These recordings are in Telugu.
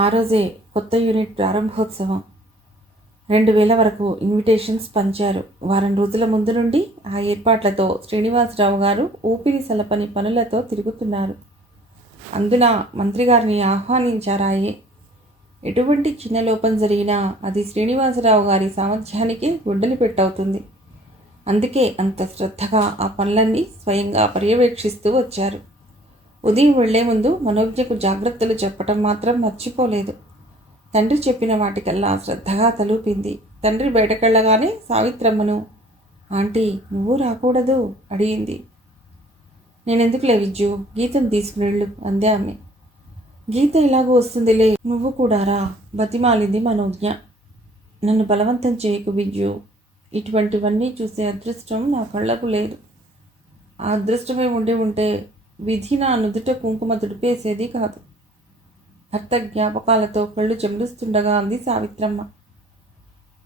ఆ రోజే కొత్త యూనిట్ ప్రారంభోత్సవం. 2000 వరకు ఇన్విటేషన్స్ పంచారు. వారం రోజుల ముందు నుండి ఆ ఏర్పాట్లతో శ్రీనివాసరావు గారు ఊపిరి సలపని పనులతో తిరుగుతున్నారు. అందున మంత్రిగారిని ఆహ్వానించారాయే. ఎటువంటి చిన్న లోపం జరిగినా అది శ్రీనివాసరావు గారి సామర్థ్యానికి గుడ్డలి పెట్టవుతుంది. అందుకే అంత శ్రద్ధగా ఆ పనులన్నీ స్వయంగా పర్యవేక్షిస్తూ వచ్చారు. ఉదయం వెళ్లే ముందు మనోజ్ఞకు జాగ్రత్తలు చెప్పటం మాత్రం మర్చిపోలేదు. తండ్రి చెప్పిన వాటికల్లా శ్రద్ధగా తలూపింది. తండ్రి బయటకెళ్ళగానే సావిత్రమ్మను, ఆంటీ నువ్వు రాకూడదు అడిగింది. నేనెందుకులే విజ్జు, గీతను తీసుకునెళ్ళు అందే ఆమె. గీత ఇలాగూ వస్తుందిలే, నువ్వు కూడా రా బతిమాలింది మనోజ్ఞ. నన్ను బలవంతం చేయకు విజ్జు, ఇటువంటివన్నీ చూసే అదృష్టం నా కళ్ళకు లేదు. ఆ అదృష్టమే ఉండి ఉంటే విధి నా నుదుట కుంకుమ దుడిపేసేది కాదు. భర్త జ్ఞాపకాలతో కళ్ళు చెమరుస్తుండగా అంది సావిత్రమ్మ.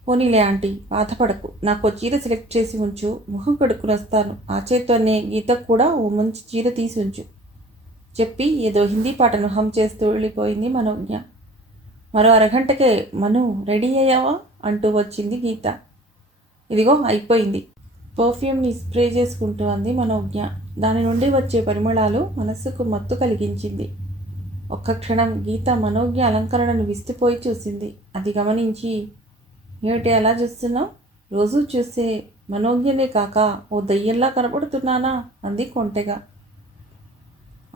పోనీలే ఆంటీ, బాధపడకు, నాకు చీర సెలెక్ట్ చేసి ఉంచు, ముఖం కడుక్కుని వస్తాను. ఆ చేత్తోనే గీతకు కూడా ఓ మంచి చీర తీసి ఉంచు చెప్పి ఏదో హిందీ పాటను హమ్ చేస్తూ వెళ్ళిపోయింది మనోజ్ఞ. మరో అరగంటకే మను రెడీ అయ్యావా అంటూ వచ్చింది గీత. ఇదిగో అయిపోయింది, పర్ఫ్యూమ్ని స్ప్రే చేసుకుంటూ అంది మనోజ్ఞ. దాని నుండి వచ్చే పరిమళాలు మనస్సుకు మత్తు కలిగించింది. ఒక్క క్షణం గీత మనోజ్ఞ అలంకరణను విస్తుపోయి చూసింది. అది గమనించి, ఏమిటి అలా చూస్తున్నావు? రోజూ చూసే మనోజ్ఞనే కాక ఓ దయ్యంలా కనపడుతున్నానా అంది కొంటెగా.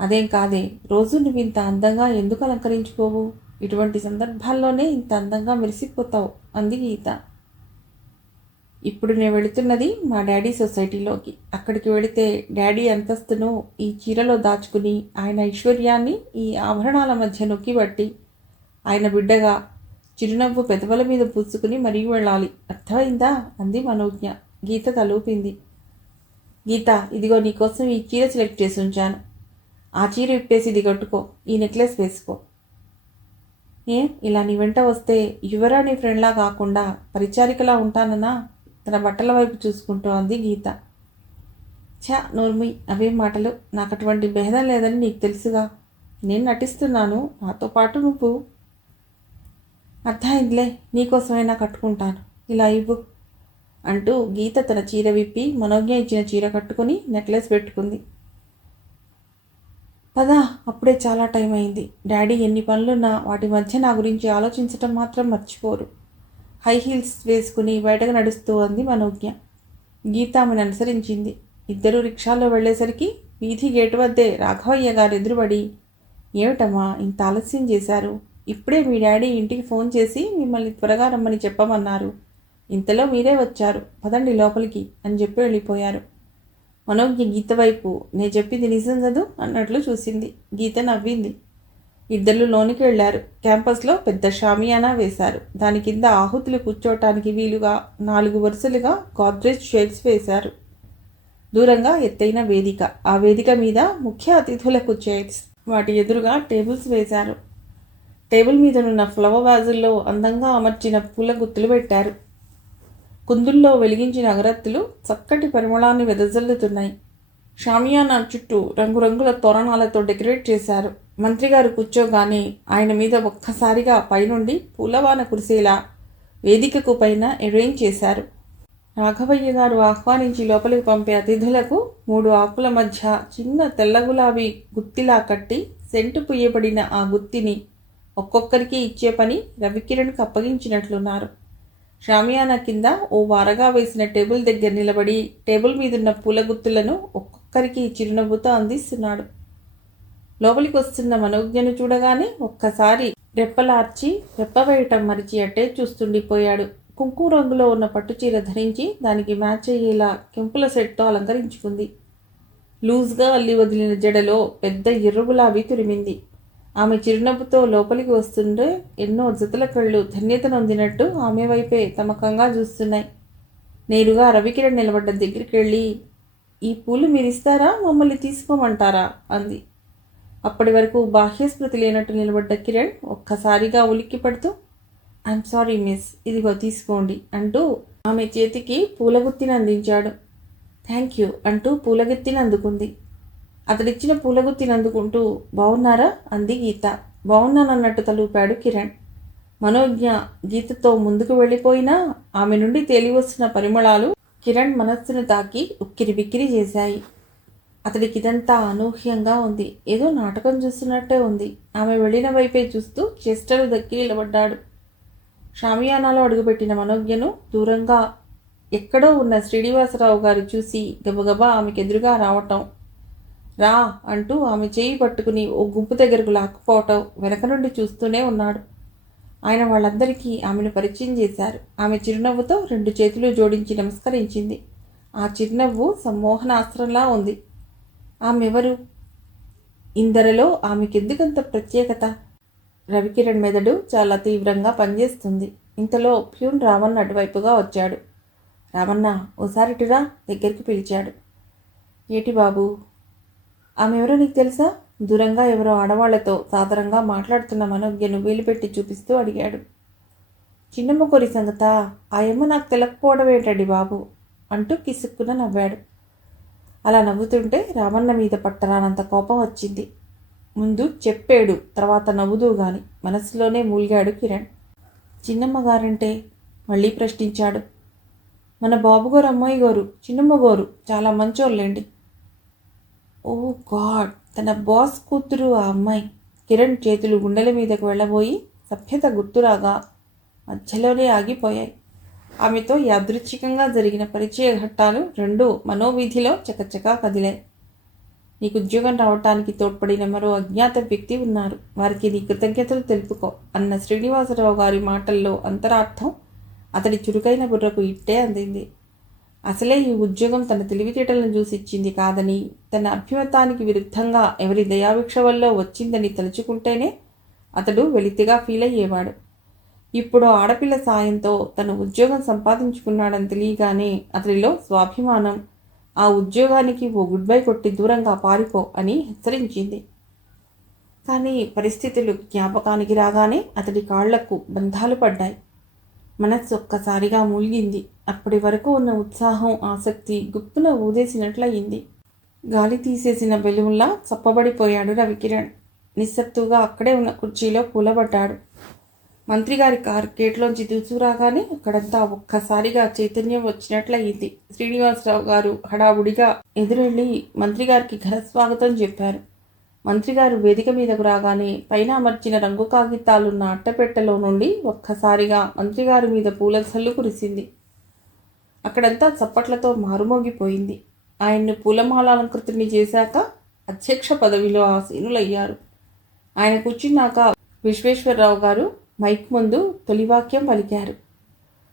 అదేం కాదే, రోజు నువ్వు ఇంత అందంగా ఎందుకు అలంకరించుకోవు? ఇటువంటి సందర్భాల్లోనే ఇంత అందంగా మెరిసిపోతావు అంది గీత. ఇప్పుడు నేను వెళుతున్నది మా డాడీ సొసైటీలోకి. అక్కడికి వెళితే డాడీ అంతస్తును ఈ చీరలో దాచుకుని ఆయన ఐశ్వర్యాన్ని ఈ ఆభరణాల మధ్య నొక్కిబట్టి ఆయన బిడ్డగా చిరునవ్వు పెదవుల మీద పూసుకుని మరీ వెళ్ళాలి. అర్థమైందా అంది మనోజ్ఞ. గీత తలూపింది. గీత, ఇదిగో నీకోసం ఈ చీర సెలెక్ట్ చేసి ఉంచాను. ఆ చీర విప్పేసి ఇది కట్టుకో, ఈ నెక్లెస్ వేసుకో. ఇలా నీ వెంట వస్తే యువరాణి ఫ్రెండ్లా కాకుండా పరిచారికలా ఉంటానన్నా? తన బట్టల వైపు చూసుకుంటూ అంది గీత. ఛా నోర్మి, అవేం మాటలు, నాకు అటువంటి భేదం లేదని నీకు తెలుసుగా. నేను నటిస్తున్నాను, నాతో పాటు నువ్వు. అర్థమైందిలే, నీకోసమైనా కట్టుకుంటాను, ఇలా ఇవ్వు అంటూ గీత తన చీర విప్పి మనోజ్ఞ ఇచ్చిన చీర కట్టుకుని నెక్లెస్ పెట్టుకుంది. పదా, అప్పుడే చాలా టైం అయింది. డాడీ ఎన్ని పనులున్నా వాటి మధ్య నా గురించి ఆలోచించటం మాత్రం మర్చిపోరు. హై హీల్స్ వేసుకుని బయటకు నడుస్తూ అంది మనోజ్ఞ. గీత ఆమెను అనుసరించింది. ఇద్దరూ రిక్షాలో వెళ్లేసరికి వీధి గేటు వద్దే రాఘవయ్య గారు ఎదురుపడి, ఏమిటమ్మా ఇంత ఆలస్యం చేశారు? ఇప్పుడే మీ డాడీ ఇంటికి ఫోన్ చేసి మిమ్మల్ని త్వరగా రమ్మని చెప్పమన్నారు. ఇంతలో మీరే వచ్చారు, పదండి లోపలికి అని చెప్పి వెళ్ళిపోయారు. మనోజ్ఞ గీత వైపు, నేను చెప్పింది నిజం కదూ అన్నట్లు చూసింది. గీత నవ్వింది. ఇద్దరు లోనికి వెళ్లారు. క్యాంపస్లో పెద్ద షామియానా వేశారు. దాని కింద ఆహుతులు కూర్చోటానికి వీలుగా 4 వరుసలుగా గాద్రేజ్ చైర్స్ వేశారు. దూరంగా ఎత్తైన వేదిక, ఆ వేదిక మీద ముఖ్య అతిథులకు చైర్స్, వాటి ఎదురుగా టేబుల్స్ వేశారు. టేబుల్ మీదనున్న ఫ్లవర్ వాజుల్లో అందంగా అమర్చిన పూల గుత్తులు పెట్టారు. కుందుల్లో వెలిగించిన అగరత్తులు చక్కటి పరిమళాన్ని వెదజల్లుతున్నాయి. షామియానా చుట్టూ రంగురంగుల తోరణాలతో డెకరేట్ చేశారు. మంత్రిగారు కూర్చోగానే ఆయన మీద ఒక్కసారిగా పైనుండి పూలవాన కురిసేలా వేదికకు పైన అరేంజ్ చేశారు. రాఘవయ్య గారు ఆహ్వానించి లోపలికి పంపే అతిథులకు 3 ఆకుల మధ్య చిన్న తెల్ల గులాబీ గుత్తిలా కట్టి సెంటు పుయ్యబడిన ఆ గుత్తిని ఒక్కొక్కరికి ఇచ్చే పని రవికిరణ్కి అప్పగించినట్లున్నారు. షామియానా కింద ఓ వారగా వేసిన టేబుల్ దగ్గర నిలబడి టేబుల్ మీదున్న పూల గుత్తులను ఒక్కొక్కరికి చిరునవ్వుతో అందిస్తున్నాడు. లోపలికి వస్తున్న మనోజ్ఞను చూడగానే ఒక్కసారి రెప్పలార్చి రెప్పవేయటం మరిచి అట్టే చూస్తుండిపోయాడు. కుంకుమ రంగులో ఉన్న పట్టుచీర ధరించి దానికి మ్యాచ్ అయ్యేలా కెంపుల సెట్తో అలంకరించుకుంది. లూజ్గా అల్లి వదిలిన జడలో పెద్ద ఎర్ర గులాబీ తురిమింది. ఆమె చిరునవ్వుతో లోపలికి వస్తుంటే ఎన్నో జతల కళ్ళు ధన్యత నొందినట్టు ఆమె వైపే తమకంగా చూస్తున్నాయి. నేరుగా రవికిరణ్ నిలబడ్డ దగ్గరికి వెళ్ళి, ఈ పూలు మీరిస్తారా, మమ్మల్ని తీసుకోమంటారా అంది. అప్పటి వరకు బాహ్యస్మృతి లేనట్టు నిలబడ్డ కిరణ్ ఒక్కసారిగా ఉలిక్కి పడుతూ, ఐఎమ్ సారీ మిస్, ఇదిగో తీసుకోండి అంటూ ఆమె చేతికి పూలగుత్తిని అందించాడు. థ్యాంక్ యూ అంటూ పూలగుత్తిని అందుకుంది. అతడిచ్చిన పూలగుత్తిని అందుకుంటూ, బాగున్నారా అంది గీత. బాగున్నానన్నట్టు తలూపాడు కిరణ్. మనోజ్ఞ గీతతో ముందుకు వెళ్ళిపోయినా ఆమె నుండి తేలివస్తున్న పరిమళాలు కిరణ్ మనస్సును తాకి ఉక్కిరి బిక్కిరి చేశాయి. అతడికి ఇదంతా అనూహ్యంగా ఉంది. ఏదో నాటకం చూస్తున్నట్టే ఉంది. ఆమె వెళ్ళిన వైపే చూస్తూ చేష్టలు దక్కి నిలబడ్డాడు. షామియానాలో అడుగుపెట్టిన మనోజ్ఞను దూరంగా ఎక్కడో ఉన్న శ్రీనివాసరావు గారు చూసి గబగబా ఆమెకెదురుగా రావటం, రా అంటూ ఆమె చేయి పట్టుకుని ఓ గుంపు దగ్గరకు లాక్కుపోవటం వెనక నుండి చూస్తూనే ఉన్నాడు. ఆయన వాళ్ళందరికీ ఆమెను పరిచయం చేశారు. ఆమె చిరునవ్వుతో 2 చేతులు జోడించి నమస్కరించింది. ఆ చిరునవ్వు సమ్మోహనాస్త్రంలా ఉంది. ఆమెవరు? ఇందరిలో ఆమెకెందుకంత ప్రత్యేకత? రవికిరణ్ మెదడు చాలా తీవ్రంగా పనిచేస్తుంది. ఇంతలో ప్యూన్ రామన్న అటువైపుగా వచ్చాడు. రామన్న, ఓసారిటిరా దగ్గరికి పిలిచాడు. ఏటి బాబు? ఆమె ఎవరో నీకు తెలుసా? దూరంగా ఎవరో ఆడవాళ్లతో సాదరంగా మాట్లాడుతున్న మనోజ్ఞను వేలుపెట్టి చూపిస్తూ అడిగాడు. చిన్నమ్మ కోరి సంగతా? ఆ యమ్మ నాకు తెలకపోవడం ఏంటండి బాబు అంటూ కిసుక్కున నవ్వాడు. అలా నవ్వుతుంటే రామన్న మీద పట్టరానంత కోపం వచ్చింది. ముందు చెప్పాడు, తర్వాత నవ్వుదూ గాని మనసులోనే మూలిగాడు కిరణ్. చిన్నమ్మగారంటే? మళ్ళీ ప్రశ్నించాడు. మన బాబుగారు అమ్మాయి గారు, చిన్నమ్మ గారు చాలా మంచోళ్ళండి. ఓ గాడ్, తన బాస్ కూతురు ఆ అమ్మాయి. కిరణ్ చేతులు గుండెల మీదకు వెళ్ళబోయి సభ్యత గుర్తురాగా మధ్యలోనే ఆగిపోయాయి. ఆమెతో యాదృచ్ఛికంగా జరిగిన పరిచయ ఘట్టాలు 2 మనోవీధిలో చకచకా కదిలాయి. నీకు ఉద్యోగం రావటానికి తోడ్పడిన మరో అజ్ఞాత వ్యక్తి ఉన్నారు, వారికి నీ కృతజ్ఞతలు తెలుపుకో అన్న శ్రీనివాసరావు గారి మాటల్లో అంతరార్థం అతడి చురుకైన బుర్రకు ఇట్టే అందింది. అసలే ఈ ఉద్యోగం తన తెలివితేటలను చూసిచ్చింది కాదని, తన అభ్యుమతానికి విరుద్ధంగా ఎవరి దయాభిక్ష వల్ల వచ్చిందని తలుచుకుంటేనే అతడు వెలితిగా ఫీల్ అయ్యేవాడు. ఇప్పుడు ఆడపిల్ల సాయంతో తను ఉద్యోగం సంపాదించుకున్నాడని తెలియగానే అతడిలో స్వాభిమానం ఆ ఉద్యోగానికి ఓ గుడ్ బై కొట్టి దూరంగా పారిపో అని హెచ్చరించింది. కానీ పరిస్థితులు జ్ఞాపకానికి రాగానే అతడి కాళ్లకు బంధాలు పడ్డాయి. మనస్సు ఒక్కసారిగా మూలిగింది. అప్పటి వరకు ఉన్న ఉత్సాహం, ఆసక్తి గుప్పున ఊదేసినట్లయింది. గాలి తీసేసిన బెలూన్లా చప్పబడిపోయాడు రవికిరణ్. నిస్సత్తుగా అక్కడే ఉన్న కుర్చీలో కూలబడ్డాడు. మంత్రిగారి కారు గేట్లోంచి దూసుకురాగానే అక్కడంతా ఒక్కసారిగా చైతన్యం వచ్చినట్లయింది. శ్రీనివాసరావు గారు హడావుడిగా ఎదురెళ్ళి మంత్రిగారికి ఘనస్వాగతం చెప్పారు. మంత్రిగారు వేదిక మీదకు రాగానే పైన అమర్చిన రంగు కాగితాలున్న అట్టపెట్టెలో నుండి ఒక్కసారిగా మంత్రిగారి మీద పూల జల్లు కురిసింది. అక్కడంతా చప్పట్లతో మారుమోగిపోయింది. ఆయన్ను పూలమాలాలంకృతుని చేశాక అధ్యక్ష పదవిలో ఆసీనులయ్యారు. ఆయన కూర్చున్నాక విశ్వేశ్వరరావు గారు మైక్ ముందు తొలివాక్యం పలికారు.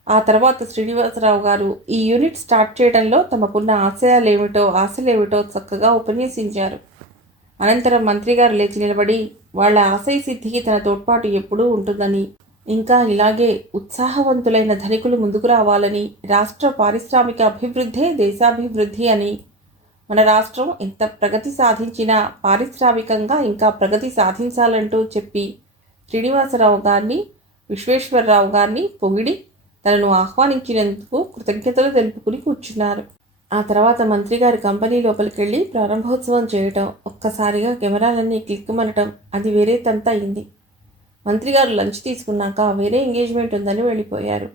ఆ తర్వాత శ్రీనివాసరావు గారు ఈ యూనిట్ స్టార్ట్ చేయడంలో తమకున్న ఆశలేమిటో చక్కగా ఉపన్యసించారు. అనంతరం మంత్రిగారు లేచి నిలబడి వాళ్ళ ఆశయ సిద్ధికి తన తోడ్పాటు ఎప్పుడూ ఉంటుందని, ఇంకా ఇలాగే ఉత్సాహవంతులైన ధనికులు ముందుకు రావాలని, రాష్ట్ర పారిశ్రామిక అభివృద్ధే దేశాభివృద్ధి అని, మన రాష్ట్రం ఎంత ప్రగతి సాధించినా పారిశ్రామికంగా ఇంకా ప్రగతి సాధించాలంటూ చెప్పి శ్రీనివాసరావు గారిని, విశ్వేశ్వరరావు గారిని పొగిడి తనను ఆహ్వానించినందుకు కృతజ్ఞతలు తెలుపుకుని కూర్చున్నారు. ఆ తర్వాత మంత్రిగారి కంపెనీ లోపలికెళ్ళి ప్రారంభోత్సవం చేయటం, ఒక్కసారిగా కెమెరాలన్నీ క్లిక్కుమనటం, అది వేరే తంత అయింది. మంత్రిగారు లంచ్ తీసుకున్నాక వేరే ఎంగేజ్మెంట్ ఉందని వెళ్ళిపోయారు.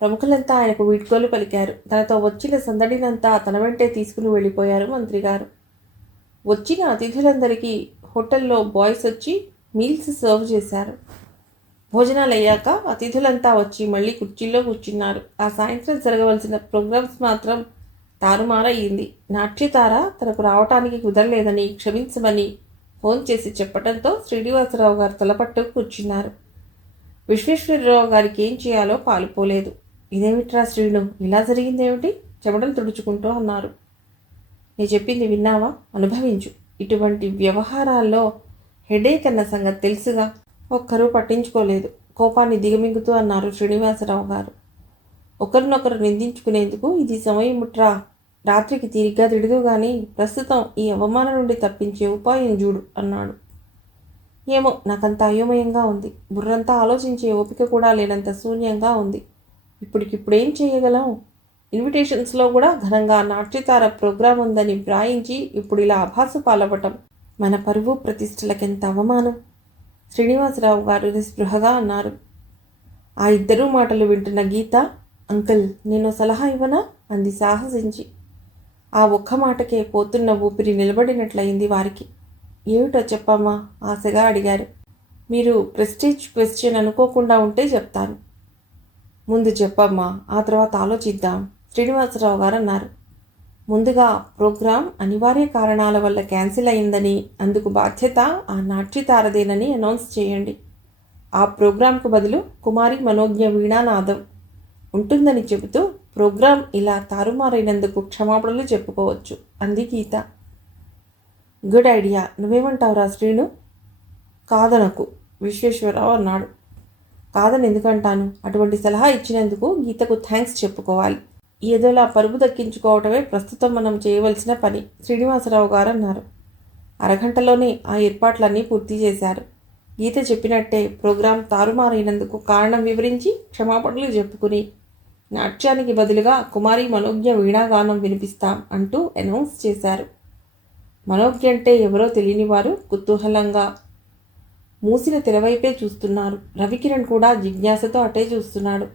ప్రముఖులంతా ఆయనకు వీడ్కోలు పలికారు. తనతో వచ్చిన సందడినంతా తన వెంటే తీసుకుని వెళ్ళిపోయారు మంత్రిగారు. వచ్చిన అతిథులందరికీ హోటల్లో బాయ్స్ వచ్చి మీల్స్ సర్వ్ చేశారు. భోజనాలు అయ్యాక అతిథులంతా వచ్చి మళ్ళీ కుర్చీల్లో కూర్చున్నారు. ఆ సాయంత్రం జరగవలసిన ప్రోగ్రామ్స్ మాత్రం తారుమారయ్యింది. నాట్యతార తనకు రావటానికి కుదరలేదని క్షమించమని ఫోన్ చేసి చెప్పడంతో శ్రీనివాసరావు గారు తలపట్టు కూర్చున్నారు. విశ్వేశ్వరరావు గారికి ఏం చేయాలో పాలుపోలేదు. ఇదేమిట్రా శ్రీను, ఇలా జరిగిందేమిటి? చెమటలు తుడుచుకుంటూ అన్నారు. నేను చెప్పింది విన్నావా? అనుభవించు. ఇటువంటి వ్యవహారాల్లో హెడేక్ అన్న సంగతి తెలుసుగా. ఒక్కరూ పట్టించుకోలేదు. కోపాన్ని దిగమింగుతూ అన్నారు శ్రీనివాసరావు గారు. ఒకరినొకరు నిందించుకునేందుకు ఇది సమయముట్రా. రాత్రికి తీరిగ్గా తిడుతూ గాని ప్రస్తుతం ఈ అవమానం నుండి తప్పించే ఉపాయం చూడు అన్నాడు. ఏమో, నాకంత అయోమయంగా ఉంది. బుర్రంతా ఆలోచించే ఓపిక కూడా లేనంత శూన్యంగా ఉంది. ఇప్పుడిప్పుడేం చేయగలం? ఇన్విటేషన్స్లో కూడా ఘనంగా నాట్యతార ప్రోగ్రాం ఉందని వ్రాయించి ఇప్పుడు ఇలా అభాసు పాలవటం మన పరువు ప్రతిష్టలకెంత అవమానం. శ్రీనివాసరావు గారు నిస్పృహగా అన్నారు. ఆ ఇద్దరూ మాటలు వింటున్న గీత, అంకుల్ నేను సలహా ఇవ్వనా అంది సాహసించి. ఆ ఒక్క మాటకే పోతున్న ఊపిరి నిలబడినట్లయింది వారికి. ఏమిటో చెప్పమ్మా ఆశగా అడిగారు. మీరు ప్రెస్టీజ్ క్వశ్చన్ అనుకోకుండా ఉంటే చెప్తాను. ముందు చెప్పమ్మా, ఆ తర్వాత ఆలోచిద్దాం శ్రీనివాసరావు గారు అన్నారు. ముందుగా ప్రోగ్రాం అనివార్య కారణాల వల్ల క్యాన్సిల్ అయిందని, అందుకు బాధ్యత ఆ నాట్యతారదేనని అనౌన్స్ చేయండి. ఆ ప్రోగ్రాంకు బదులు కుమారి మనోజ్ఞ వీణానాదం ఉంటుందని చెబుతూ ప్రోగ్రాం ఇలా తారుమారైనందుకు క్షమాపణలు చెప్పుకోవచ్చు అంది గీత. గుడ్ ఐడియా, నువ్వేమంటావురా శ్రీను? కాదనకు విశ్వేశ్వరరావు అన్నాడు. కాదని ఎందుకంటాను? అటువంటి సలహా ఇచ్చినందుకు గీతకు థ్యాంక్స్ చెప్పుకోవాలి. ఏదోలా పరుగు దక్కించుకోవటమే ప్రస్తుతం మనం చేయవలసిన పని శ్రీనివాసరావు గారు అన్నారు. అరగంటలోనే ఆ ఏర్పాట్లన్నీ పూర్తి చేశారు. గీత చెప్పినట్టే ప్రోగ్రాం తారుమారైనందుకు కారణం వివరించి క్షమాపణలు చెప్పుకుని నాట్యానికి బదులుగా కుమారి మనోజ్ఞ వీణాగానం వినిపిస్తాం అంటూ అనౌన్స్ చేశారు. మనోజ్ఞ అంటే ఎవరో తెలియని వారు కుతూహలంగా మూసిన తెరవైపే చూస్తున్నారు. రవికిరణ్ కూడా జిజ్ఞాసతో అటే చూస్తున్నాడు.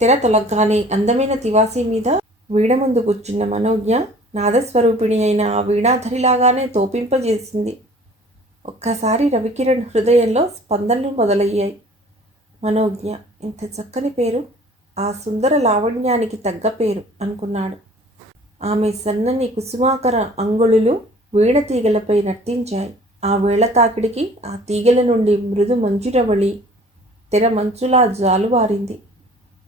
తెర తొలగ్గానే అందమైన తివాసీ మీద వీణ ముందు కూర్చున్న మనోజ్ఞ నాదస్వరూపిణి అయిన ఆ వీణాధరిలాగానే తోపింపజేసింది. ఒక్కసారి రవికిరణ్ హృదయంలో స్పందనలు మొదలయ్యాయి. మనోజ్ఞ, ఇంత చక్కని పేరు, ఆ సుందర లావణ్యానికి తగ్గ పేరు అనుకున్నాడు. ఆమె సన్నని కుసుమాకర అంగుళులు వీణ తీగలపై నర్తించాయి. ఆ వేళ తాకిడికి ఆ తీగల నుండి మృదు మంజురవళి తెర మంచులా జాలువారింది.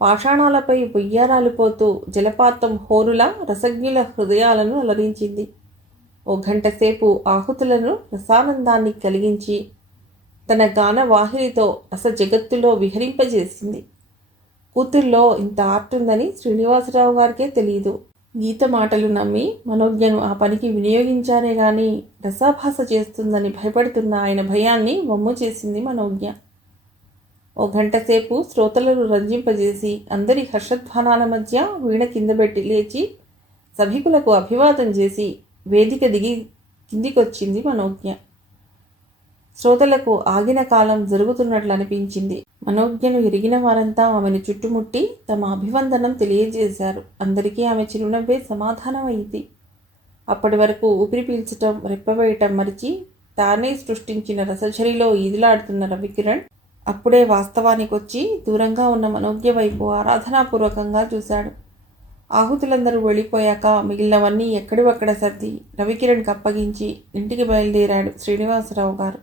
పాషాణాలపై బొయ్యారాలు పోతూ జలపాతం హోరులా రసజ్ఞుల హృదయాలను అలరించింది. ఓ గంటసేపు ఆహుతులను రసానందాన్ని కలిగించి తన గాన వాహినితో రస జగత్తులో విహరింపజేసింది. కూతుర్లో ఇంత ఆర్ట్ ఉందని శ్రీనివాసరావు గారికే తెలియదు. గీత మాటలు నమ్మి మనోజ్ఞను ఆ పనికి వినియోగించానే గాని రసాభాస చేస్తుందని భయపడుతున్న ఆయన భయాన్ని వమ్ము చేసింది మనోజ్ఞ. ఓ గంటసేపు శ్రోతలను రంజింపజేసి అందరి హర్షధ్వానాల మధ్య వీణ కింద పెట్టి లేచి సభికులకు అభివాదం చేసి వేదిక దిగి కిందికొచ్చింది మనోజ్ఞ. శ్రోతలకు ఆగిన కాలం జరుగుతున్నట్లు అనిపించింది. మనోజ్ఞను ఎరిగిన వారంతా ఆమెను చుట్టుముట్టి తమ అభివందనం తెలియజేశారు. అందరికీ ఆమె చిరునవ్వే సమాధానం అయింది. అప్పటి వరకు ఊపిరి పీల్చటం, రెప్పవేయటం మరిచి తానే సృష్టించిన రసఝరిలో ఈదులాడుతున్న రవికిరణ్ అప్పుడే వాస్తవానికొచ్చి దూరంగా ఉన్న మనోజ్ఞ వైపు ఆరాధనాపూర్వకంగా చూశాడు. ఆహుతులందరూ వెళ్ళిపోయాక మిగిలినవన్నీ ఎక్కడివక్కడ సర్ది రవికిరణ్కి అప్పగించి ఇంటికి బయలుదేరాడు శ్రీనివాసరావు గారు.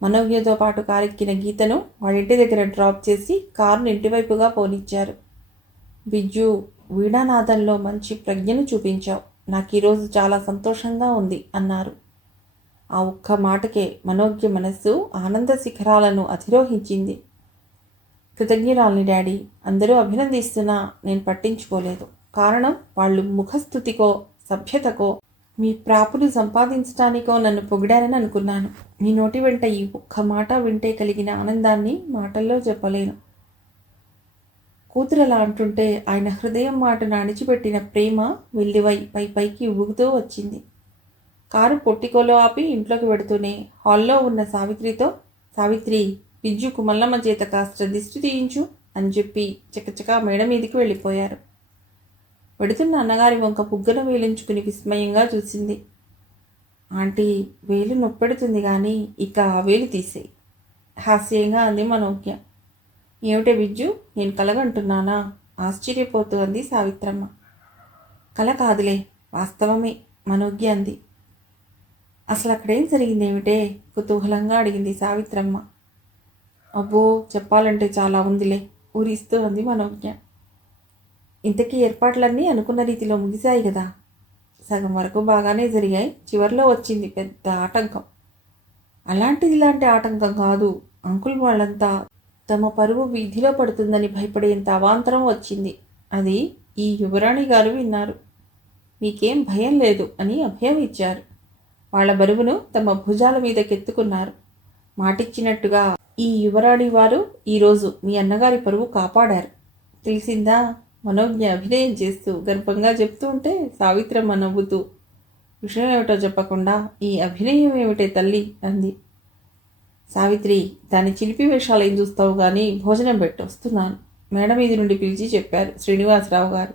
మనోజ్ఞతో పాటు కారెక్కిన గీతను వాడింటి దగ్గర డ్రాప్ చేసి కారును ఇంటివైపుగా పోనిచ్చారు. బిజ్జు, వీణానాదంలో మంచి ప్రజ్ఞను చూపించావు, నాకు ఈరోజు చాలా సంతోషంగా ఉంది అన్నారు. ఆ ఒక్క మాటకే మనోజ్ఞ మనస్సు ఆనంద శిఖరాలను అధిరోహించింది. కృతజ్ఞురాల్ని డాడీ, అందరూ అభినందిస్తున్నా నేను పట్టించుకోలేదు. కారణం వాళ్ళు ముఖస్థుతికో సభ్యతకో మీ ప్రాపులు సంపాదించడానికో నన్ను పొగిడారని అనుకున్నాను. మీ నోటి వెంట ఈ ఒక్క మాట వింటే కలిగిన ఆనందాన్ని మాటల్లో చెప్పలేను. కూతురలా అంటుంటే ఆయన హృదయం మాటను అణిచిపెట్టిన ప్రేమ వెల్లివై పై పైకి ఊగుతూ వచ్చింది. కారు పొట్టికోలో ఆపి ఇంట్లోకి వెడుతూనే హాల్లో ఉన్న సావిత్రితో, సావిత్రి, బిజ్జుకు మల్లమ్మ చేత కాస్త దిష్టి తీయించు అని చెప్పి చకచకా మేడ మీదికి వెళ్ళిపోయారు. వెడుతున్న అన్నగారి వంక బుగ్గన వేలించుకుని విస్మయంగా చూసింది. ఆంటీ, వేలు నొప్పెడుతుంది కానీ ఇక ఆ వేలు తీసేయి హాస్యంగా అంది మనోజ్ఞ. ఏమిటే బిజ్జు, నేను కలగంటున్నానా ఆశ్చర్యపోతూ అంది సావిత్రమ్మ. కల కాదులే, వాస్తవమే మనోజ్ఞ అంది. అసలు అక్కడేం జరిగిందేమిటే కుతూహలంగా అడిగింది సావిత్రమ్మ. అబ్బో, చెప్పాలంటే చాలా ఉందిలే ఊరిస్తూ అంది మనోజ్ఞ. ఇంతకీ ఏర్పాట్లన్నీ అనుకున్న రీతిలో ముగిశాయి కదా? సగం వరకు బాగానే జరిగాయి, చివరిలో వచ్చింది పెద్ద ఆటంకం. అలాంటిది ఇలాంటి ఆటంకం కాదు, అంకుల్ వాళ్ళంతా తమ పరువు వీధిలో పడుతుందని భయపడేంత అవాంతరం వచ్చింది. అది ఈ యువరాణి గారు విన్నారు. మీకేం భయం లేదు అని అభయం ఇచ్చారు. వాళ్ల బరువును తమ భుజాల మీదకెత్తుకున్నారు. మాటిచ్చినట్టుగా ఈ యువరాణి వారు ఈరోజు మీ అన్నగారి పరువు కాపాడారు. తెలిసిందా? మనోజ్ఞ అభినయం చేస్తూ గర్వంగా చెప్తూ ఉంటే సావిత్రమ్మ నవ్వుతూ, విషయం ఏమిటో చెప్పకుండా ఈ అభినయం ఏమిటే తల్లి అంది. సావిత్రి, దాని చిలిపి వేషాలు ఏం చూస్తావు కానీ భోజనం పెట్టి వస్తున్నాను, మేడ మీది నుండి పిలిచి చెప్పారు శ్రీనివాసరావు గారు.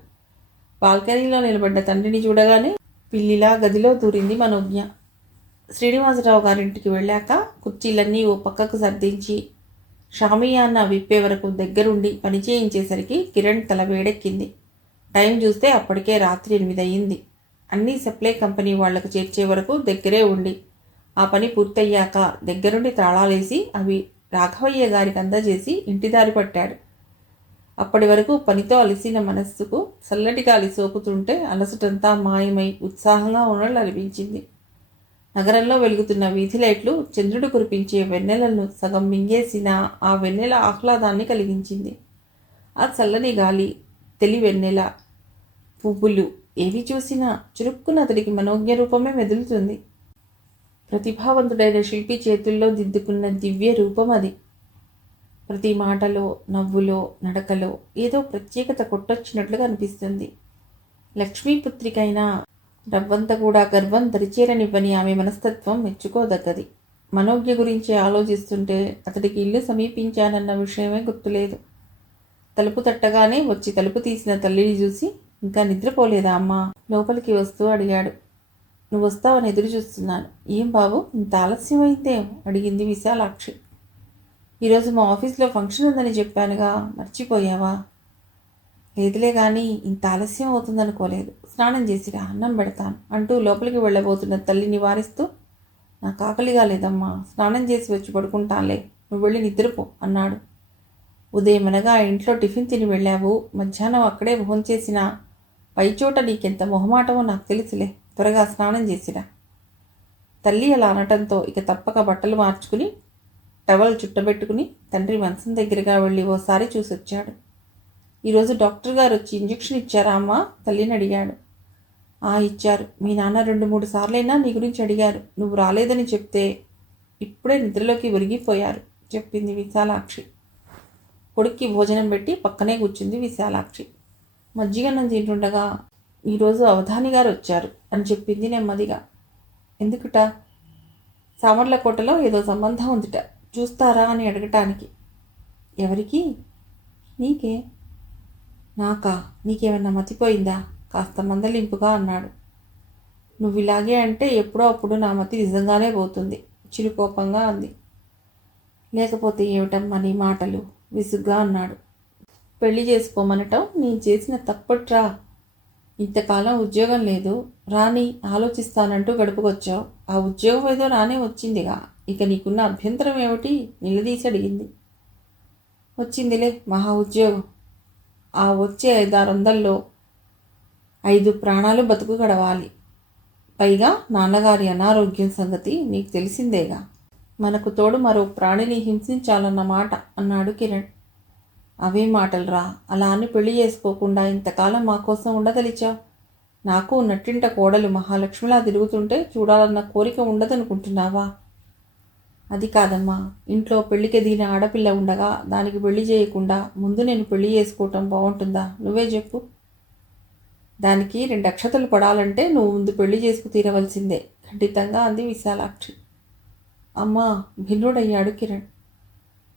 బాల్కనీలో నిలబడ్డ తండ్రిని చూడగానే పిల్లిలా గదిలో దూరింది మనోజ్ఞ. శ్రీనివాసరావు గారింటికి వెళ్ళాక కుర్చీలన్నీ ఓ పక్కకు సర్దించి షామియాన్న విప్పే వరకు దగ్గరుండి పనిచేయించేసరికి కిరణ్ తల వేడెక్కింది. టైం చూస్తే అప్పటికే రాత్రి 8 అయ్యింది. అన్నీ సప్లై కంపెనీ వాళ్లకు చేర్చే వరకు దగ్గరే ఉండి ఆ పని పూర్తయ్యాక దగ్గరుండి తాళాలేసి అవి రాఘవయ్య గారికి అందజేసి ఇంటిదారి పట్టాడు. అప్పటి వరకు పనితో అలసిన మనస్సుకు చల్లటి గాలి సోకుతుంటే అలసటంతా మాయమై ఉత్సాహంగా ఉన్నట్లు అనిపించింది. నగరంలో వెలుగుతున్న వీధి లైట్లు చంద్రుడు కురిపించే వెన్నెలను సగం మింగేసిన ఆ వెన్నెల ఆహ్లాదాన్ని కలిగించింది. ఆ చల్లని గాలి, తెలి వెన్నెల, పువ్వులు ఏవి చూసినా చురుక్కున అతడికి మనోజ్ఞ రూపమే మెదులుతుంది. ప్రతిభావంతుడైన శిల్పి చేతుల్లో దిద్దుకున్న దివ్య రూపం అది. ప్రతి మాటలో, నవ్వులో, నడకలో ఏదో ప్రత్యేకత కొట్టొచ్చినట్లుగా అనిపిస్తుంది. లక్ష్మీపుత్రికైనా రవ్వంత కూడా గర్వం దరిచేరనివ్వని ఆమె మనస్తత్వం మెచ్చుకోదగ్గది. మనోజ్ఞ గురించి ఆలోచిస్తుంటే అతడికి ఇల్లు సమీపించానన్న విషయమే గుర్తులేదు. తలుపు తట్టగానే వచ్చి తలుపు తీసిన తల్లిని చూసి, ఇంకా నిద్రపోలేదా అమ్మా? లోపలికి వస్తూ అడిగాడు. నువ్వు వస్తావని ఎదురు చూస్తున్నాను. ఏం బాబు, ఇంత ఆలస్యమైందేం? అడిగింది విశాలాక్షి. ఈరోజు మా ఆఫీస్లో ఫంక్షన్ ఉందని చెప్పానుగా, మర్చిపోయావా? లేదులే కానీ ఇంత ఆలస్యం అవుతుందనుకోలేదు. స్నానం చేసిరా, అన్నం పెడతాను అంటూ లోపలికి వెళ్ళబోతున్న తల్లి నివారిస్తూ, నాకు ఆకలిగా లేదమ్మా, స్నానం చేసి వచ్చి పడుకుంటానులే, నువ్వు వెళ్ళి నిద్రపో అన్నాడు. ఉదయమనగా ఇంట్లో టిఫిన్ తిని వెళ్ళావు, మధ్యాహ్నం అక్కడే భోంచేసినా పైచోట నీకెంత మొహమాటమో నాకు తెలుసులే, త్వరగా స్నానం చేసిరా. తల్లి అలా అనటంతో ఇక తప్పక బట్టలు మార్చుకుని టవల్ చుట్టబెట్టుకుని తండ్రి మంచం దగ్గరగా వెళ్ళి ఓసారి చూసొచ్చాడు. ఈరోజు డాక్టర్ గారు వచ్చి ఇంజెక్షన్ ఇచ్చారా అమ్మా? తల్లిని అడిగాడు. ఇచ్చారు. మీ నాన్న 2-3 సార్లైనా నీ గురించి అడిగారు. నువ్వు రాలేదని చెప్తే ఇప్పుడే నిద్రలోకి ఒరిగిపోయారు చెప్పింది విశాలాక్షి. కొడుక్కి భోజనం పెట్టి పక్కనే కూర్చుంది విశాలాక్షి. మజ్జిగన్నం తింటుండగా, ఈరోజు అవధాని గారు వచ్చారు అని చెప్పింది నెమ్మదిగా. ఎందుకుట? సామర్లకోటలో ఏదో సంబంధం ఉందిట, చూస్తారా అని అడగటానికి. ఎవరికి? నీకే. నాకా? నీకేమన్నా మతిపోయిందా? కాస్త మందలింపుగా అన్నాడు. నువ్వు ఇలాగే అంటే ఎప్పుడో అప్పుడు నా మతి నిజంగానే పోతుంది, చిరుకోపంగా అంది. లేకపోతే ఏమిటమ్మా నీ మాటలు? విసుగ్గా అన్నాడు. పెళ్లి చేసుకోమనటం నేను చేసిన తప్పట్రా. ఇంతకాలం ఉద్యోగం లేదు, రాని ఆలోచిస్తానంటూ గడుపుకొచ్చావు. ఆ ఉద్యోగం ఏదో రానే వచ్చిందిగా, ఇక నీకున్న అభ్యంతరం ఏమిటి? నిలదీసి అడిగింది. వచ్చిందిలే మహా ఉద్యోగం. ఆ వచ్చే 500-600లో 5 ప్రాణాలు బతుకు గడవాలి. పైగా నాన్నగారి అనారోగ్యం సంగతి నీకు తెలిసిందేగా. మనకు తోడు మరో ప్రాణిని హింసించాలన్నమాట అన్నాడు కిరణ్. అవే మాటలురా. అలా అని పెళ్లి చేసుకోకుండా ఇంతకాలం మా కోసం ఉండదలిచావు. నాకు నట్టింట కోడలు మహాలక్ష్మిలా తిరుగుతుంటే చూడాలన్న కోరిక ఉండదనుకుంటున్నావా? అది కాదమ్మా, ఇంట్లో పెళ్లికి ఎదిగిన ఆడపిల్ల ఉండగా దానికి పెళ్లి చేయకుండా ముందు నేను పెళ్లి చేసుకోవటం బాగుంటుందా? నువ్వే చెప్పు. దానికి 2 అక్షతలు పడాలంటే నువ్వు ముందు పెళ్లి చేసుకు తీరవలసిందే ఖండితంగా అంది విశాలాక్షి. అమ్మా, భిన్నుడయ్యాడు కిరణ్.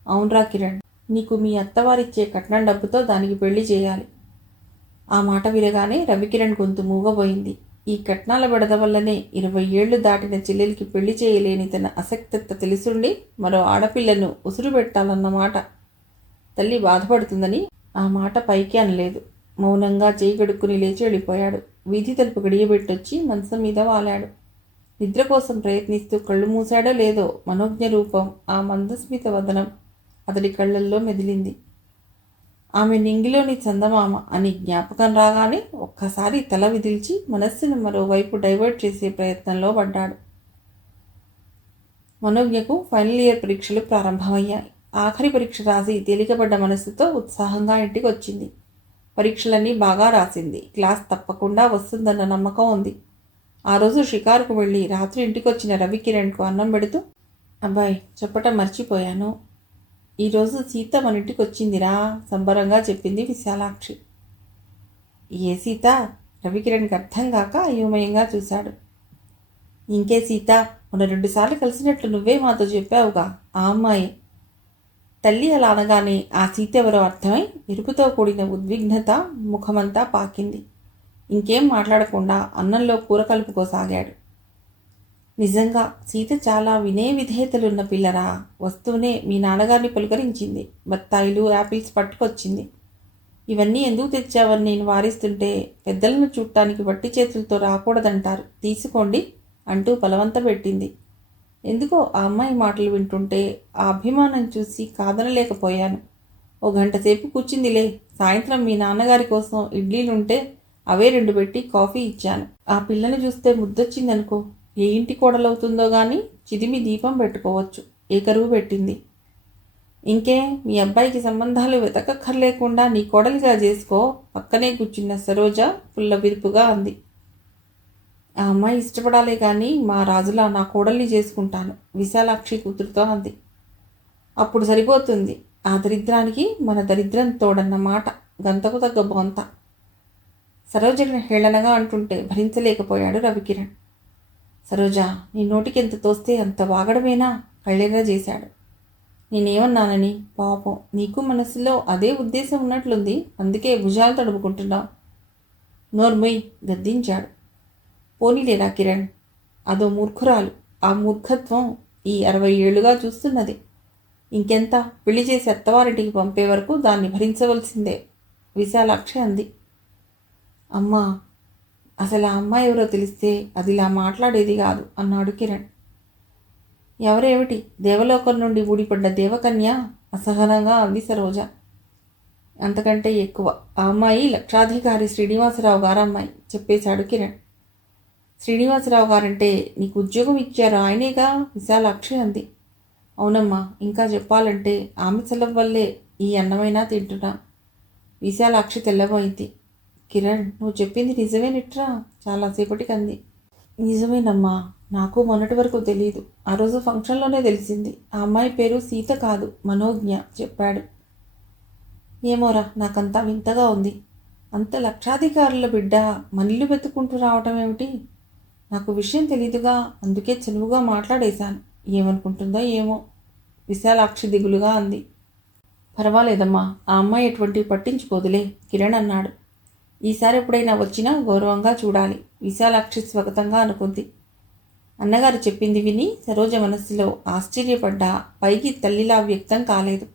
అవునరా కిరణ్, నీకు మీ అత్తవారిచ్చే కట్నం డబ్బుతో దానికి పెళ్లి చేయాలి. ఆ మాట వినగానే రవికిరణ్ గొంతు మూగబోయింది. ఈ కట్నాల బెడద వల్లనే 20 ఏళ్లు దాటిన చెల్లెలికి పెళ్లి చేయలేని తన అసక్తత తెలుసుండి మరో ఆడపిల్లను ఉసురు పెట్టాలన్నమాట. తల్లి బాధపడుతుందని ఆ మాట పైకి అనలేదు. మౌనంగా చేయి కడుక్కుని లేచి వెళ్ళిపోయాడు. వీధి తలుపు గడియబెట్టొచ్చి మంచం మీద వాలాడు. నిద్ర కోసం ప్రయత్నిస్తూ కళ్ళు మూసాడో లేదో మనోజ్ఞ రూపం, ఆ మందస్మిత వదనం అతడి కళ్ళల్లో మెదిలింది. ఆమె నింగిలోని చందమామ అని జ్ఞాపకం రాగానే ఒక్కసారి తల విదిల్చి మనస్సును మరోవైపు డైవర్ట్ చేసే ప్రయత్నంలో పడ్డాడు. మనోజ్ఞకు ఫైనల్ ఇయర్ పరీక్షలు ప్రారంభమయ్యాయి. ఆఖరి పరీక్ష రాసి తేలికపడ్డ మనస్సుతో ఉత్సాహంగా ఇంటికి వచ్చింది. పరీక్షలన్నీ బాగా రాసింది. క్లాస్ తప్పకుండా వస్తుందన్న నమ్మకం ఉంది. ఆ రోజు షికారుకు వెళ్ళి రాత్రి ఇంటికొచ్చిన రవికిరణ్కు అన్నం పెడుతూ, అబ్బాయి చెప్పటం మర్చిపోయాను, ఈరోజు సీత మన ఇంటికి వచ్చిందిరా సంబరంగా చెప్పింది విశాలాక్షి. ఏ సీత? రవికిరణ్కి అర్థం కాక అయోమయంగా చూశాడు. ఇంకే సీత, మొన్న 2 సార్లు కలిసినట్లు నువ్వే మాతో చెప్పావుగా, ఆ అమ్మాయి. తల్లి అలా అనగానే ఆ సీత ఎవరో అర్థమై ఎరుపుతో కూడిన ఉద్విగ్నత ముఖమంతా పాకింది. ఇంకేం మాట్లాడకుండా అన్నంలో కూర కలుపుకోసాగాడు. నిజంగా సీత చాలా వినయ విధేయతలున్న పిల్లరా. వస్తూనే మీ నాన్నగారిని పులకరించింది. బత్తాయిలు యాపిల్స్ పట్టుకొచ్చింది. ఇవన్నీ ఎందుకు తెచ్చావని నేను వారిస్తుంటే పెద్దలను చూడటానికి వట్టి చేతులతో రాకూడదంటారు, తీసుకోండి అంటూ బలవంత పెట్టింది. ఎందుకో ఆ అమ్మాయి మాటలు వింటుంటే ఆ అభిమానం చూసి కాదనలేకపోయాను. 1 గంట సేపు కూర్చుందిలే. సాయంత్రం మీ నాన్నగారి కోసం ఇడ్లీలుంటే అవే 2 పెట్టి కాఫీ ఇచ్చాను. ఆ పిల్లని చూస్తే ముద్దొచ్చిందనుకో. ఏ ఇంటి కోడలవుతుందో గాని చిదిమి దీపం పెట్టుకోవచ్చు. ఏ కరువు పెట్టింది. ఇంకే మీ అబ్బాయికి సంబంధాలు వెతకక్కర్లేకుండా నీ కోడలిగా చేసుకో, పక్కనే కూర్చున్న సరోజ పుల్ల విరుపుగా అంది. ఆ అమ్మాయి ఇష్టపడాలే కానీ మా రాజులా నా కోడల్ని చేసుకుంటాను, విశాలాక్షి కూతురుతో అంది. అప్పుడు సరిపోతుంది. ఆ దరిద్రానికి మన దరిద్రం తోడన్న మాట. గంతకు తగ్గ బొంత. సరోజని హేళనగా అంటుంటే భరించలేకపోయాడు రవికిరణ్. సరోజ, నీ నోటికి ఎంత తోస్తే అంత వాగడమేనా? కళ్ళెర్ర చేశాడు. నేనేమన్నానని? పాపం నీకు మనసులో అదే ఉద్దేశం ఉన్నట్లుంది, అందుకే భుజాలు తడుపుకుంటున్నావు. నోర్మొయ్, గద్దించాడు. పోనీలేరా కిరణ్, అదో మూర్ఖురాలు. ఆ మూర్ఖత్వం ఈ 60 ఏళ్లుగా చూస్తున్నది. ఇంకెంత, పెళ్లి చేసి అత్తవారింటికి పంపే వరకు దాన్ని భరించవలసిందే, విశాలాక్షి అంది. అమ్మా, అసలు ఆ అమ్మాయి ఎవరో తెలిస్తే అదిలా మాట్లాడేది కాదు అన్నాడు కిరణ్. ఎవరేమిటి, దేవలోకం నుండి ఊడిపడ్డ దేవకన్య? అసహనంగా అంది సరోజ. అంతకంటే ఎక్కువ. ఆ అమ్మాయి లక్షాధికారి శ్రీనివాసరావు గారమ్మాయి, చెప్పేశాడు కిరణ్. శ్రీనివాసరావు గారంటే నీకు ఉద్యోగం ఇచ్చారు ఆయనేగా, విశాలాక్షి అంది. అవునమ్మా, ఇంకా చెప్పాలంటే ఆమె సెలవు వల్లే ఈ అన్నమైనా తింటున్నా. విశాలాక్షి తెల్లబోయింది. కిరణ్, నువ్వు చెప్పింది నిజమేనిట్రా? చాలాసేపటికి అంది. నిజమేనమ్మా, నాకు మొన్నటి వరకు తెలియదు. ఆ రోజు ఫంక్షన్లోనే తెలిసింది. ఆ అమ్మాయి పేరు సీత కాదు, మనోజ్ఞ, చెప్పాడు. ఏమోరా, నాకంతా వింతగా ఉంది. అంత లక్షాధికారుల బిడ్డ మనిల్లు వెతుక్కుంటూ రావటం ఏమిటి? నాకు విషయం తెలీదుగా, అందుకే చనువుగా మాట్లాడేశాను. ఏమనుకుంటుందో ఏమో, విశాలాక్షి దిగులుగా అంది. పర్వాలేదమ్మా, ఆ అమ్మాయి ఎటువంటివి పట్టించుకోదులే, కిరణ్ అన్నాడు. ఈసారి ఎప్పుడైనా వచ్చినా గౌరవంగా చూడాలి, విశాలాక్షి స్వాగతంగా అనుకుంది. అన్నగారు చెప్పింది విని సరోజ మనస్సులో ఆశ్చర్యపడ్డా పైకి తల్లిలా వ్యక్తం కాలేదు.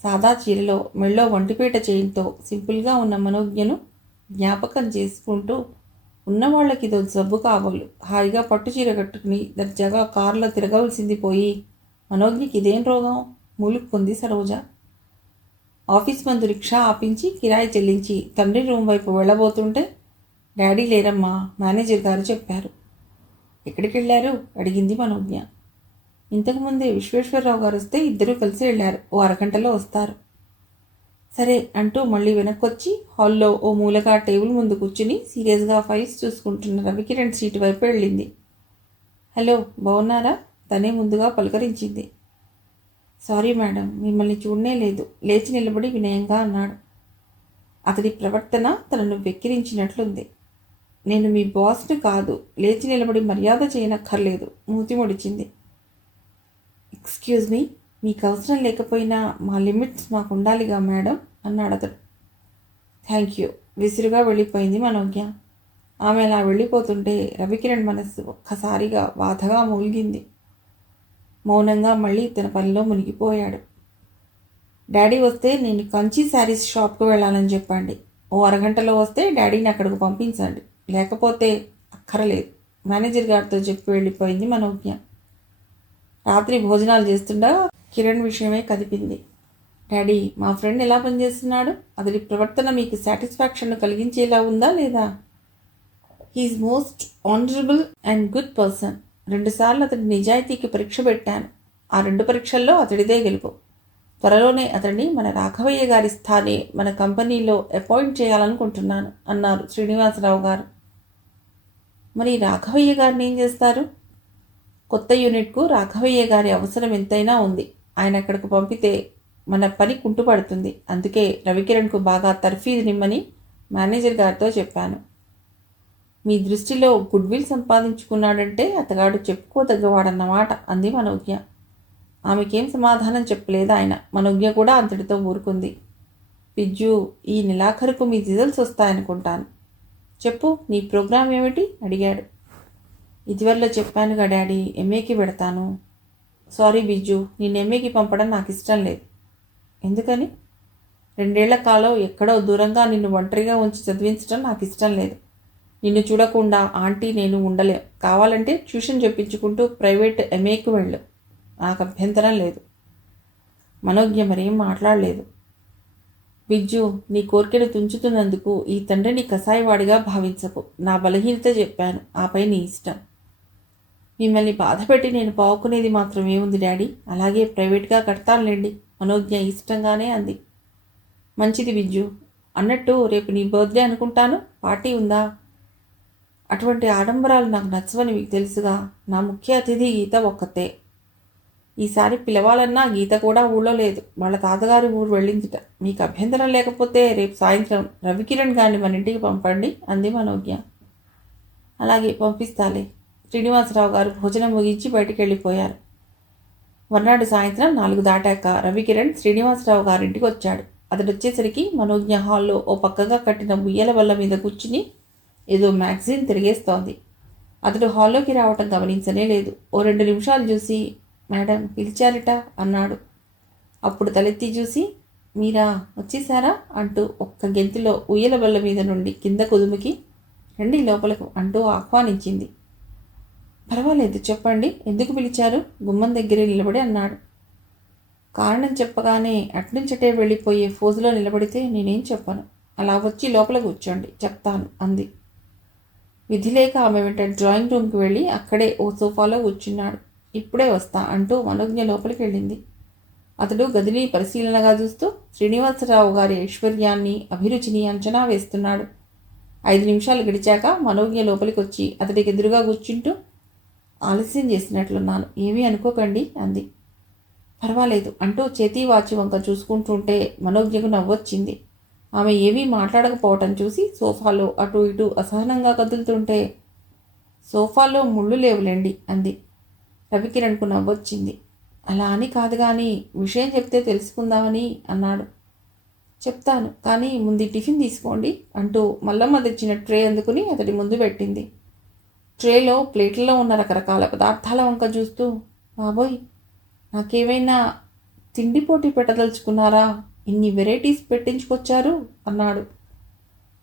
సాదా చీరలో మెళ్ళో వంటిపేట చేయింతో సింపుల్గా ఉన్న మనోజ్ఞను జ్ఞాపకం చేసుకుంటూ ఉన్నవాళ్లకిదో జబ్బు కాబోలు హాయిగా పట్టుచీర కట్టుకుని దర్జాగా కారులో తిరగవలసింది పోయి మనోజ్ఞకి ఇదేం రోగం? మూలుక్కుంది సరోజ. ఆఫీస్ ముందు రిక్షా ఆపించి కిరాయి చెల్లించి తండ్రి రూమ్ వైపు వెళ్ళబోతుంటే, డాడీ లేరమ్మా, మేనేజర్ గారు చెప్పారు. ఎక్కడికి వెళ్ళారు? అడిగింది మనోజ్ఞ. ఇంతకుముందే విశ్వేశ్వరరావు గారు వస్తే ఇద్దరూ కలిసి వెళ్ళారు. ఓ అరగంటలో వస్తారు. సరే అంటూ మళ్ళీ వెనక్కొచ్చి హాల్లో ఓ మూలగా టేబుల్ ముందు కూర్చుని సీరియస్గా ఫైల్స్ చూసుకుంటున్న రవికిరణ్ సీటు వైపు వెళ్ళింది. హలో, బాగున్నారా? తనే ముందుగా పలకరించింది. సారీ మేడం, మిమ్మల్ని చూడనే లేదు, లేచి నిలబడి వినయంగా అన్నాడు. అతడి ప్రవర్తన తనను వెక్కిరించినట్లుంది. నేను మీ బాస్ని కాదు, లేచి నిలబడి మర్యాద చేయనక్కర్లేదు, మూతి ముడిచింది. ఎక్స్క్యూజ్ మీ, మీకు అవసరం లేకపోయినా మా లిమిట్స్ మాకు ఉండాలిగా మేడం అన్నాడు అతడు. థ్యాంక్ యూ, విసురుగా వెళ్ళిపోయింది మనోజ్ఞ. ఆమె అలా వెళ్ళిపోతుంటే రవికిరణ్ మనస్సు ఒక్కసారిగా బాధగా మూలిగింది. మౌనంగా మళ్ళీ తన పనిలో మునిగిపోయాడు. డాడీ వస్తే నేను కంచి శారీస్ షాప్కు వెళ్ళాలని చెప్పండి. ఓ అరగంటలో వస్తే డాడీని అక్కడికి పంపించండి, లేకపోతే అక్కరలేదు, మేనేజర్ గారితో చెప్పి వెళ్ళిపోయింది మనోజ్ఞ. రాత్రి భోజనాలు చేస్తుండగా కిరణ్ విషయమే కదిపింది. డాడీ, మా ఫ్రెండ్ ఎలా పనిచేస్తున్నాడు? అతడి ప్రవర్తన మీకు సాటిస్ఫాక్షన్ కలిగించేలా ఉందా లేదా? He is most honourable and good person. 2 సార్లు అతడి నిజాయితీకి పరీక్ష పెట్టాను. ఆ 2 పరీక్షల్లో అతడిదే గెలుపు. త్వరలోనే అతడిని మన రాఘవయ్య గారి స్థానే మన కంపెనీలో అపాయింట్ చేయాలనుకుంటున్నాను అన్నారు శ్రీనివాసరావు గారు. మరి రాఘవయ్య గారిని ఏం చేస్తారు? కొత్త యూనిట్కు రాఘవయ్య గారి అవసరం ఎంతైనా ఉంది. ఆయన అక్కడికి పంపితే మన పని కుంటుపడుతుంది. అందుకే రవికిరణ్కు బాగా తర్ఫీదు నిమ్మని మేనేజర్ గారితో చెప్పాను. మీ దృష్టిలో గుడ్విల్ సంపాదించుకున్నాడంటే అతగాడు చెప్పుకోదగ్గవాడన్నమాట అంది మనోజ్ఞ. ఆమెకేం సమాధానం చెప్పలేదు ఆయన. మనోజ్ఞ కూడా అంతటితో ఊరుకుంది. పిజ్జు, ఈ నెలాఖరుకు మీ రిజల్ట్స్ వస్తాయనుకుంటాను. చెప్పు, నీ ప్రోగ్రాం ఏమిటి అడిగాడు. ఇదివరలో చెప్పానుగా డాడీ, ఎంఏకి పెడతాను. సారీ బిజ్జు, నేను ఎంఏకి పంపడం నాకు ఇష్టం లేదు. ఎందుకని? 2 ఏళ్ల కాలం ఎక్కడో దూరంగా నిన్ను ఒంటరిగా ఉంచి చదివించడం నాకు ఇష్టం లేదు. నిన్ను చూడకుండా ఆంటీ నేను ఉండలేం. కావాలంటే ట్యూషన్ చెప్పించుకుంటూ ప్రైవేట్ ఎంఏకి వెళ్ళు, నాకు అభ్యంతరం లేదు. మనోజ్ఞ మరేం మాట్లాడలేదు. బిజ్జు, నీ కోరికను తుంచుతున్నందుకు ఈ తండ్రిని కసాయివాడిగా భావించకు. నా బలహీనత చెప్పాను, ఆపై నీ ఇష్టం. మిమ్మల్ని బాధపెట్టి నేను పావుకునేది మాత్రం ఏముంది డాడీ, అలాగే ప్రైవేట్గా కడతానులేండి. మనోజ్ఞ ఇష్టంగానే అంది. మంచిది బిజ్జు. అన్నట్టు రేపు నీ బర్త్డే అనుకుంటాను, పార్టీ ఉందా? అటువంటి ఆడంబరాలు నాకు నచ్చవని మీకు తెలుసుగా. నా ముఖ్య అతిథి గీత ఒక్కతే. ఈసారి పిలవాలన్నా గీత కూడా ఊళ్ళో లేదు. వాళ్ళ తాతగారి ఊరు వెళ్ళిందిట. మీకు అభ్యంతరం లేకపోతే రేపు సాయంత్రం రవికిరణ్ గారిని మన ఇంటికి పంపండి అంది మనోజ్ఞ. అలాగే పంపిస్తాలే. శ్రీనివాసరావు గారు భోజనం ముగించి బయటికి వెళ్ళిపోయారు. మర్నాడు సాయంత్రం 4 దాటాక రవికిరణ్ శ్రీనివాసరావు గారింటికి వచ్చాడు. అతడు వచ్చేసరికి మనోజ్ఞ హాల్లో ఓ పక్కగా కట్టిన ఉయ్యాల బల్ల మీద కూర్చుని ఏదో మ్యాగజైన్ తిరిగేస్తోంది. అతడు హాల్లోకి రావటం గమనించనే లేదు. ఓ 2 నిమిషాలు చూసి, మేడం పిలిచారట అన్నాడు. అప్పుడు తలెత్తి చూసి, మీరా, వచ్చేసారా అంటూ ఒక్క గెంతులో ఉయ్యల బల్ల మీద నుండి కింద కుదుముకి రండి లోపలకు అంటూ ఆహ్వానించింది. పర్వాలేదు చెప్పండి, ఎందుకు పిలిచారు? గుమ్మం దగ్గరే నిలబడి అన్నాడు. కారణం చెప్పగానే అట్నుంచటే వెళ్ళిపోయే ఫోజులో నిలబడితే నేనేం చెప్పను. అలా వచ్చి లోపల కూర్చోండి, చెప్తాను అంది. విధిలేక ఆమె వెంట డ్రాయింగ్ రూమ్కి వెళ్ళి అక్కడే ఓ సోఫాలో కూర్చున్నాడు. ఇప్పుడే వస్తా అంటూ మనోజ్ఞ లోపలికి వెళ్ళింది. అతడు గదిని పరిశీలనగా చూస్తూ శ్రీనివాసరావు గారి ఐశ్వర్యాన్ని, అభిరుచిని అంచనా వేస్తున్నాడు. 5 నిమిషాలు గడిచాక మనోజ్ఞ లోపలికి వచ్చి అతడికి ఎదురుగా కూర్చుంటూ, ఆలస్యం చేసినట్లున్నాను, ఏమీ అనుకోకండి అంది. పర్వాలేదు అంటూ చేతి వాచి వంక చూసుకుంటుంటే మనోజ్ఞకు నవ్వొచ్చింది. ఆమె ఏమీ మాట్లాడకపోవటం చూసి సోఫాలో అటు ఇటు అసహనంగా కదులుతుంటే, సోఫాలో ముళ్ళు లేవులేండి అంది. రవికిరణ్కు నవ్వొచ్చింది. అలా అని కాదు కానీ విషయం చెప్తే తెలుసుకుందామని అన్నాడు. చెప్తాను, కానీ ముందు టిఫిన్ తీసుకోండి అంటూ మల్లమ్మ తెచ్చిన ట్రే అందుకుని అతడి ముందు పెట్టింది. ట్రేలో ప్లేట్లలో ఉన్న రకరకాల పదార్థాల వంక చూస్తూ, బాబోయ్, నాకేమైనా తిండి పోటీ పెట్టదలుచుకున్నారా? ఇన్ని వెరైటీస్ పెట్టించుకొచ్చారు అన్నాడు.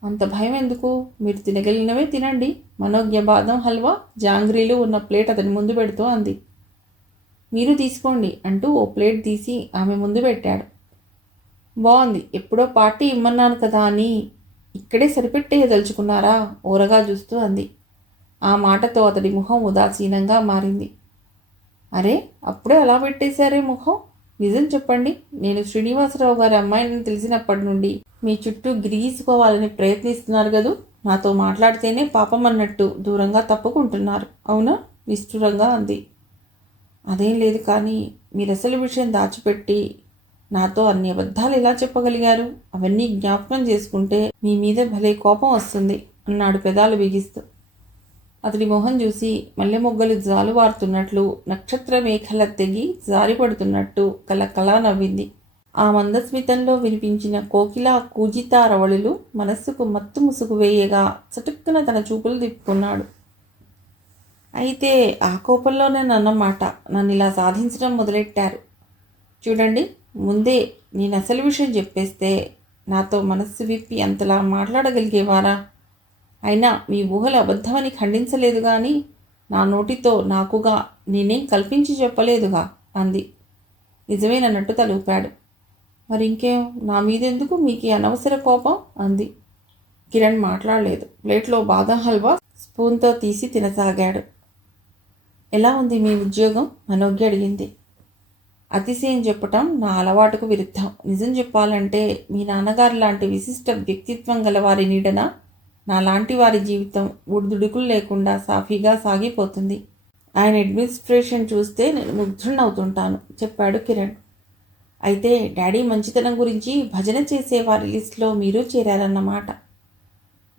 అంత భయం ఎందుకు, మీరు తినగలిగినవే తినండి. మనోజ్ఞ బాదం హల్వా, జాంగ్రీలు ఉన్న ప్లేట్ అతని ముందు పెడుతూ అంది. మీరు తీసుకోండి అంటూ ఓ ప్లేట్ తీసి ఆమె ముందు పెట్టాడు. బాగుంది, ఎప్పుడో పార్టీ ఇమ్మన్నాను కదా అని ఇక్కడే సరిపెట్టేయదలుచుకున్నారా? ఊరగా చూస్తూ అంది. ఆ మాటతో అతడి ముఖం ఉదాసీనంగా మారింది. అరే, అప్పుడే అలా పెట్టేశారే ముఖం? నిజం చెప్పండి, నేను శ్రీనివాసరావు గారి అమ్మాయిని తెలిసినప్పటి నుండి మీ చుట్టూ గిరిగీసుకోవాలని ప్రయత్నిస్తున్నారు కదూ. నాతో మాట్లాడితేనే పాపం అన్నట్టు దూరంగా తప్పుకుంటున్నారు, అవునా? నిష్ఠురంగా అంది. అదేం లేదు, కానీ మీరు అసలు విషయం దాచిపెట్టి నాతో అన్ని అబద్ధాలు ఎలా చెప్పగలిగారు? అవన్నీ జ్ఞాపకం చేసుకుంటే మీ మీద భలే కోపం వస్తుంది అన్నాడు పెదాలు బిగిస్తూ. అతడి మొహం చూసి మల్లె మొగ్గలు జాలువారుతున్నట్లు, నక్షత్ర మేఘల తెగి జారిపడుతున్నట్టు కలకలా నవ్వింది. ఆ మందస్మితంలో వినిపించిన కోకిల కూజిత రవళులు మనస్సుకు మత్తు ముసుగు వేయగా చటుక్కున తన చూపులు తిప్పుకున్నాడు. అయితే ఆ కోపంలోనే నన్నమాట నన్ను ఇలా సాధించడం మొదలెట్టారు. చూడండి, ముందే నేను అసలు విషయం చెప్పేస్తే నాతో మనస్సు విప్పి అంతలా మాట్లాడగలిగేవారా? అయినా మీ ఊహలు అబద్ధమని ఖండించలేదు కానీ నా నోటితో నాకుగా నేనేం కల్పించి చెప్పలేదుగా అంది. నిజమేనన్నట్టు తలూపాడు. మరింకేం, నా మీదెందుకు మీకు అనవసర కోపం అంది. కిరణ్ మాట్లాడలేదు. ప్లేట్లో బాదం హల్వా స్పూన్తో తీసి తినసాగాడు. ఎలా ఉంది మీ ఉద్యోగం? మనోజ్ఞ అడిగింది. అతిశయం చెప్పటం నా అలవాటుకు విరుద్ధం. నిజం చెప్పాలంటే మీ నాన్నగారు లాంటి విశిష్ట వ్యక్తిత్వం గలవారి నీడన నాలాంటి వారి జీవితం ఒడిదుడుకులు లేకుండా సాఫీగా సాగిపోతుంది. ఆయన అడ్మినిస్ట్రేషన్ చూస్తే నేను ముగ్ధున్నవుతుంటాను చెప్పాడు కిరణ్. అయితే డాడీ మంచితనం గురించి భజన చేసే వారి లిస్టులో మీరు చేరారన్నమాట.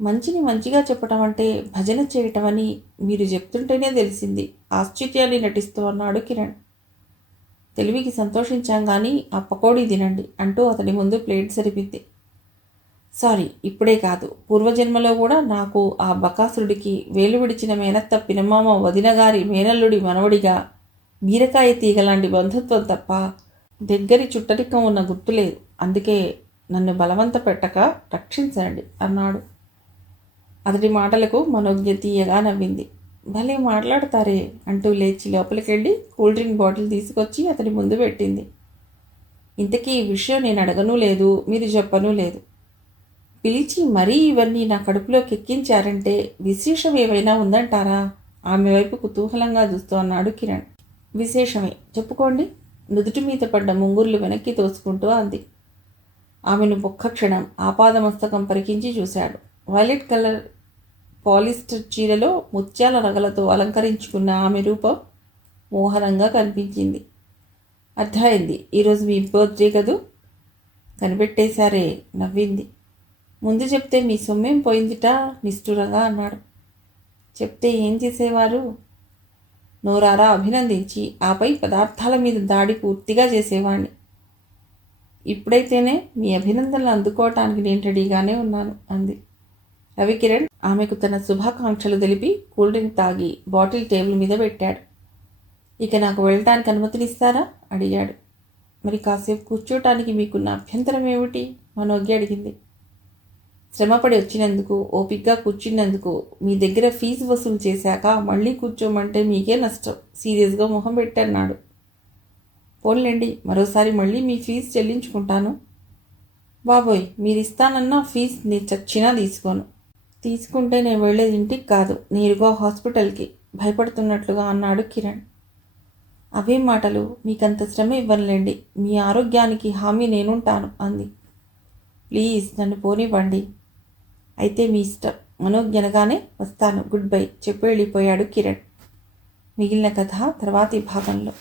మంచిని మంచిగా చెప్పటం అంటే భజన చేయటం అని మీరు చెప్తుంటేనే తెలిసింది, ఆశ్చర్యాన్ని నటిస్తూ అన్నాడు కిరణ్. తెలివికి సంతోషించాం కానీ ఆ పకోడీ తినండి అంటూ అతడి ముందు ప్లేట్ సరిపింది. సారీ, ఇప్పుడే కాదు, పూర్వజన్మలో కూడా నాకు ఆ బకాసురుడికి వేలు విడిచిన మేనత్త పినమామ వదినగారి మేనల్లుడి మనవడిగా బీరకాయ తీగలాంటి బంధుత్వం తప్ప దగ్గరి చుట్టరికం ఉన్న గుర్తులేదు. అందుకే నన్ను బలవంత పెట్టక రక్షించండి అన్నాడు. అతడి మాటలకు మనోజ్ఞ తీయగా నవ్వింది. భలే మాట్లాడతారే అంటూ లేచి లోపలికెళ్ళి కూల్ డ్రింక్ బాటిల్ తీసుకొచ్చి అతడి ముందు పెట్టింది. ఇంతకీ ఈ విషయం నేను అడగనూ లేదు, మీరు చెప్పనూ లేదు. పిలిచి మరీ ఇవన్నీ నా కడుపులోకి ఎక్కించారంటే విశేషం ఏమైనా ఉందంటారా? ఆమె వైపు కుతూహలంగా చూస్తూ అన్నాడు కిరణ్. విశేషమే, చెప్పుకోండి. నుదుటి మీద పడ్డ ముంగుర్లు వెనక్కి తోసుకుంటూ అంది. ఆమెను ఒక్క క్షణం ఆపాదమస్తకం పరికించి చూశాడు. వైలెట్ కలర్ పాలిస్టర్ చీరలో ముత్యాల నగలతో అలంకరించుకున్న ఆమె రూపం మోహనంగా కనిపించింది. అర్థమైంది, ఈరోజు మీ బర్త్డే కదూ? కనిపెట్టేశారే, నవ్వింది. ముందు చెప్తే మీ సొమ్మేం పోయిందిట నిష్ఠురంగా అన్నాడు. చెప్తే ఏం చేసేవారు? నోరారా అభినందించి ఆపై పదార్థాల మీద దాడి పూర్తిగా చేసేవాణ్ణి. ఇప్పుడైతేనే మీ అభినందనలు అందుకోవటానికి నేను రెడీగానే ఉన్నాను అంది. రవికిరణ్ ఆమెకు తన శుభాకాంక్షలు తెలిపి కూల్ డ్రింక్ తాగి బాటిల్ టేబుల్ మీద పెట్టాడు. ఇక నాకు వెళ్ళటానికి అనుమతినిస్తారా అడిగాడు. మరి కాసేపు కూర్చోటానికి మీకున్న అభ్యంతరం ఏమిటి? మనోజ్ఞ అడిగింది. శ్రమపడి వచ్చినందుకు, ఓపిగ్గా కూర్చున్నందుకు మీ దగ్గర ఫీజు వసూలు చేశాక మళ్ళీ కూర్చోమంటే మీకే నష్టం, సీరియస్గా మొహం పెట్టన్నాడు. పోన్లేండి, మరోసారి మళ్ళీ మీ ఫీజు చెల్లించుకుంటాను. బాబోయ్, మీరు ఇస్తానన్న ఫీజు నేను చచ్చినా తీసుకోను. తీసుకుంటే నేను వెళ్ళేది ఇంటికి కాదు, నేరుగా హాస్పిటల్కి భయపడుతున్నట్లుగా అన్నాడు కిరణ్. అవే మాటలు, మీకంత శ్రమ ఇవ్వనులేండి, మీ ఆరోగ్యానికి హామీ నేనుంటాను అంది. ప్లీజ్ నన్ను పోనివ్వండి. అయితే మీ ఇష్టం. మనోజ్ఞనగానే వస్తాను, గుడ్ బై చెప్పి వెళ్ళిపోయాడు కిరణ్. మిగిలిన కథ తర్వాతి భాగంలో.